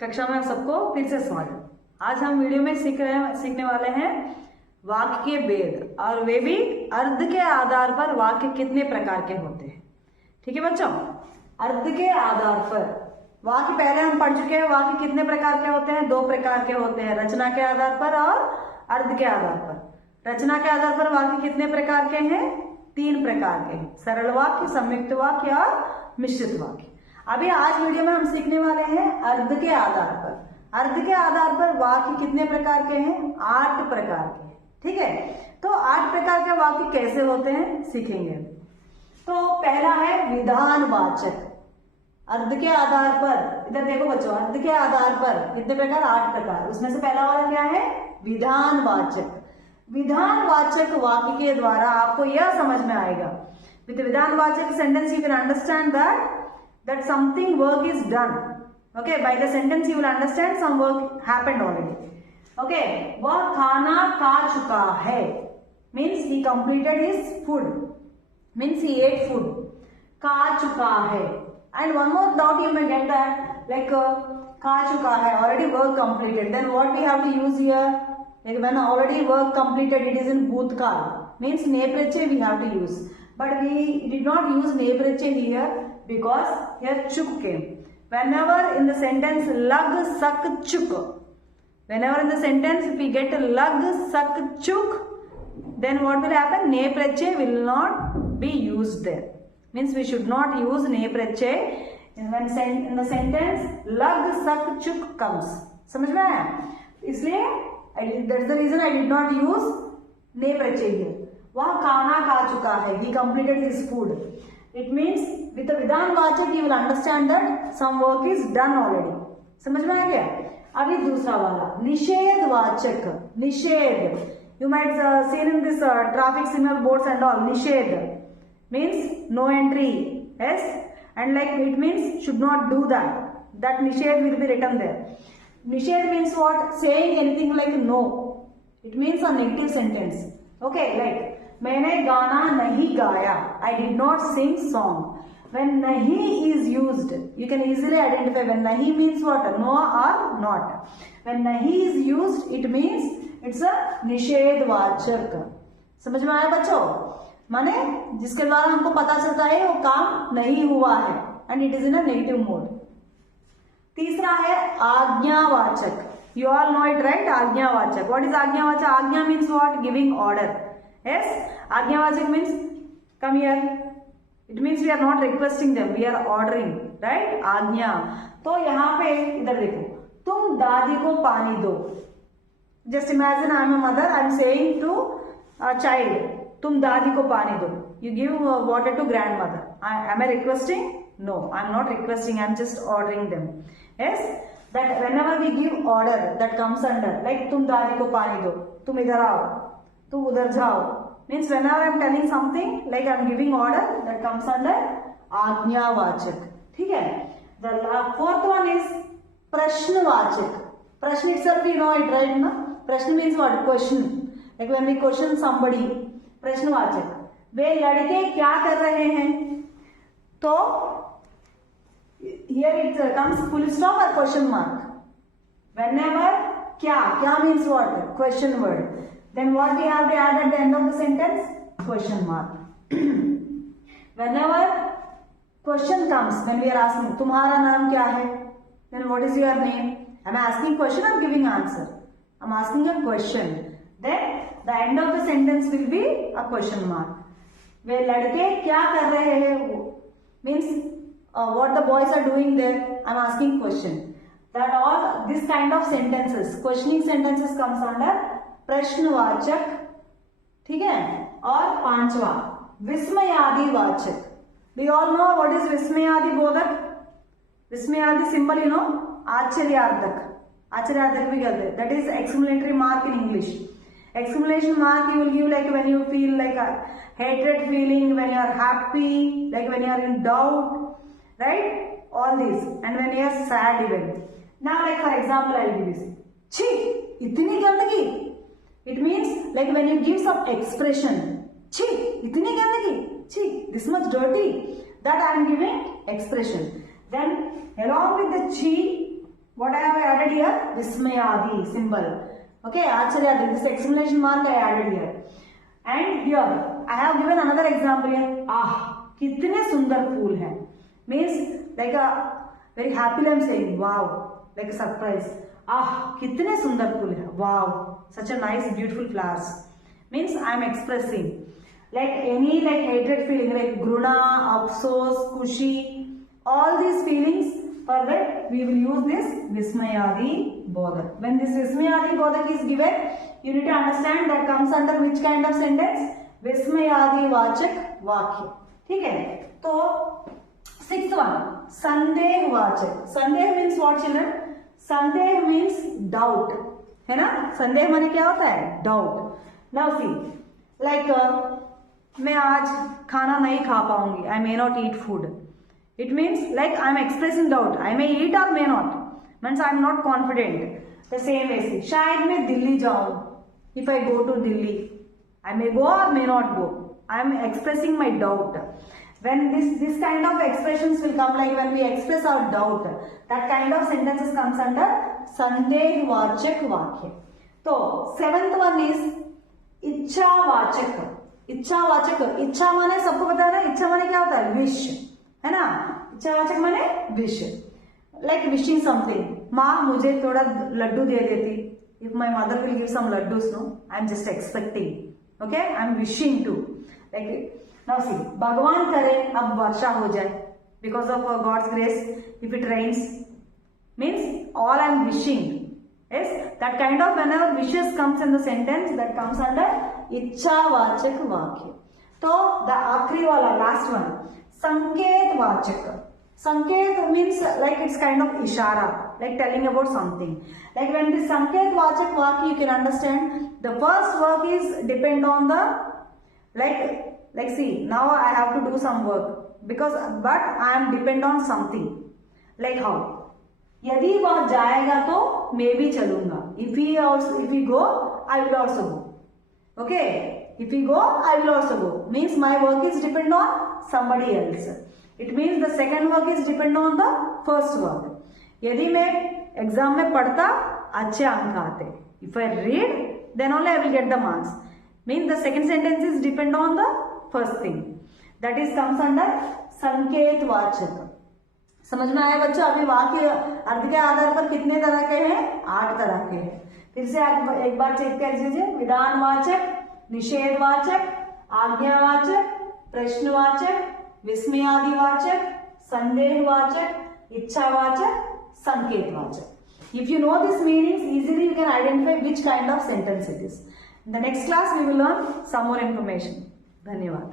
कक्षा में आप सबको फिर से स्वागत। आज हम वीडियो में सीखने वाले हैं वाक्य के भेद, और वे भी अर्थ के आधार पर वाक्य कितने प्रकार के होते हैं। ठीक है बच्चों, अर्थ के आधार पर वाक्य पहले हम पढ़ चुके हैं। वाक्य कितने प्रकार के होते हैं? 2 प्रकार के होते हैं, रचना के आधार पर और अर्थ के आधार पर। रचना के आधार पर वाक्य कितने प्रकार के हैं? 3 प्रकार के हैं, सरल वाक्य, संयुक्त वाक्य और मिश्रित वाक्य। अभी आज वीडियो में हम सीखने वाले हैं अर्थ के आधार पर। अर्थ के आधार पर वाक्य कितने प्रकार के हैं? 8 प्रकार के। ठीक है, तो 8 प्रकार के वाक्य कैसे होते हैं सीखेंगे। तो पहला है विधानवाचक। अर्थ के आधार पर, इधर देखो बच्चों, अर्थ के आधार पर कितने प्रकार? 8 प्रकार। उसमें से पहला वाला क्या है? विधानवाचक। विधानवाचक वाक्य के द्वारा आपको यह समझ में आएगा, विद विधानवाचक sentence you can understand that something work is done. Okay, by the sentence you will understand some work happened already. Okay, वह खाना खा चुका है means he completed his food, means he ate food. खा चुका है. And one more doubt you may get that like खा चुका है, already work completed. Then what we have to use here? Like when already work completed, it is in bhutkaal, means nepratyay we have to use. But we did not use nepratyay here because here chuk came. Whenever in the sentence lag sak chuk, whenever in the sentence if we get lag sak chuk, then what will happen? Nepratyay will not be used there. Means we should not use nepratyay when in the sentence lag sak chuk comes. समझ में आया? इसलिए that's the reason I did not use nepratyay here. वह खाना खा चुका है, he completed his food. It means with the विधानवाचक you will understand that some work is done already. समझ में आ गया? अभी दूसरा वाला निषेधवाचक। निषेध, you might seen in this traffic signal boards and all. निषेध means no entry, yes, and like it means should not do that. That निषेध will be written there. निषेध means what? Saying anything like no. It means a negative sentence. Okay, like मैंने गाना नहीं गाया, I did not sing song. When nahi is used, you can easily identify when nahi means what? No or not. When nahi is used, it means it's a निषेधवाचक। समझ में आया बच्चों? माने जिसके द्वारा हमको पता चलता है वो काम नहीं हुआ है, and it is in a negative mode. तीसरा है आज्ञावाचक। You all know it, right? आज्ञावाचक. What is आज्ञावाचक? आज्ञा means what? Giving order. Yes, आज्ञावाचक means come here. It means we are not requesting them, we are ordering, right? आज्ञा। तो यहाँ पे इधर देखो, तुम दादी को पानी दो। Just imagine I am a mother, I am saying to a child, तुम दादी को पानी दो. You give water to grandmother. Am I requesting? No, I am not requesting, I am just ordering them. Yes, that whenever we give order, that comes under like तुम दादी को पानी दो, तुम इधर आओ, तुम उधर जाओ, means whenever I am telling something like I am giving order, that comes under आज्ञावाचक. ठीक है. The fourth one is प्रश्नवाचक. प्रश्न itself we know it, right? ना? प्रश्न means what? Question. Like when we question somebody. प्रश्नवाचक. वे लड़के क्या कर रहे हैं? तो here it comes full stop or question mark. Whenever क्या means what? Question word. Then what we have to add at the end of the sentence? Question mark. Whenever question comes, when we are asking, तुम्हारा नाम क्या है? Then what is your name? Am I asking question or giving answer? I'm asking a question. Then the end of the sentence will be a question mark. वे लड़के क्या कर रहे हैं? Means what the boys are doing there. I'm asking question. That all this kind of sentences, questioning sentences comes under प्रश्नवाचक. ठीक है. और 5वां विस्मयादि वाचक. We all know what is विस्मयादि बोधक. विस्मयादि symbol you know, आश्चर्यार्थक. आश्चर्यार्थक भी कहते हैं. That is exclamatory mark in English. Exclamation mark you will give like when you feel like a hatred feeling, when you are happy, like when you are in doubt, right? All these, and when you are sad even. Now like for example I will give this. छी, इतनी गंदगी. It means like when you give some expression, छी, इतनी गंदगी, छी, this much dirty, that I am giving expression. Then along with the chi, what I have here Vismayadi symbol. Okay, Acharyadi, this exclamation mark I added here. And here I have given another example here. कितने सुंदर फूल है. Means like a very happily I'm saying wow, like a surprise. कितने सुंदर फूल है. Wow, such a nice beautiful flowers. Means I am expressing like any like hatred feeling like gruna, afsos, kushi, all these feelings. For that we will use this Vismayadi Bodhak. When this Vismayadi Bodhak is given, you need to understand that comes under which kind of sentence? Vismayadi Vachak Vakya. ठीक है. तो 6th one, Sandeh Vachak. Sandeh means what children? Sandeh means doubt. है ना? Sandeh माने क्या होता है? Doubt. Now see, like मैं आज खाना नहीं खा पाऊंगी. I may not eat food. It means like I am expressing doubt. I may eat or may not. Means I am not confident. The same way see, शायद मैं दिल्ली जाऊं. If I go to Delhi, I may go or may not go. I am expressing my doubt. When this kind of expressions will come, like when we express our doubt, that kind of sentences comes under Sandeh Vachak Vakya. So 7th one is इच्छा वाचक. इच्छा वाचक, इच्छा माने सबको पता है ना, इच्छा माने क्या होता है? विश, है ना? इच्छा वाचक माने विश, लाइक विशिंग समथिंग. माँ मुझे थोड़ा लड्डू दे देती. If my mother will give some laddoos, no, I am just expecting. Okay, I am wishing to. Like now see, भगवान करे अब वर्षा हो जाए. Because of God's grace, if it rains, means all I am wishing. Yes, that kind of whenever wishes comes in the sentence, that comes under इच्छा वाचक वाक्य. तो the आखिरी वाला last one, संकेत वाचक. संकेत means like it's kind of इशारा, like telling about something. Like when this संकेत वाचक वाक्य, you can understand the first work is depend on the like see, now I have to do some work because but I am depend on something. Like how? यदि वह जाएगा तो मैं भी चलूंगा. If he go, I will also go. Okay? If he go, I will also go. Means my work is depend on somebody else. It means the second work is depend on the first work. यदि मैं exam में पढ़ता, अच्छे अंक आते. If I read, then only I will get the marks. Means the second sentence is depend on the first thing. That is comes under संकेत वाचक. समझ में आया बच्चों? अभी वाक्य अर्थ के आधार पर कितने तरह के हैं? 8 तरह के हैं. फिर से आप एक बार चेक कर लीजिए. विधानवाचक, निषेधवाचक, आज्ञावाचक, प्रश्नवाचक, विस्मयादिवाचक, संदेहवाचक, इच्छावाचक, संकेतवाचक. If you know these meanings, easily you can identify which kind of sentence it is. In the next class, we will learn some more information. धन्यवाद.